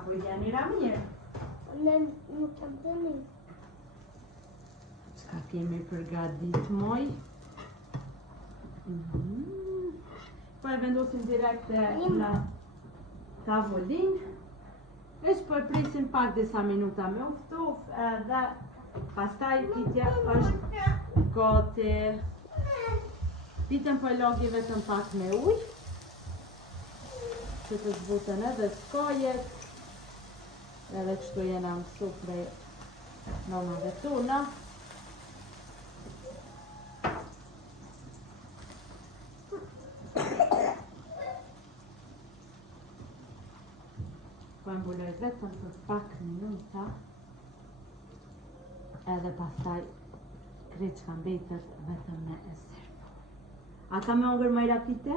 Apo jeni ramnje? Ne, nuk kam tani. Çka kemi përgatit moj? Po e vendosim direkt në tavolin. Veç po e prisim pak disa minuta me uftu edhe pastaj pitja është gati. Pitën po e logi vetëm pak me ujë, që të zbuten edhe skojet, edhe qëtu jena mësu prej nonave tuna. Po e mbuloj vetëm për pak minuta, edhe pastaj krejt që ka mbetet vetëm me e servu. A ka me ongër majra pite?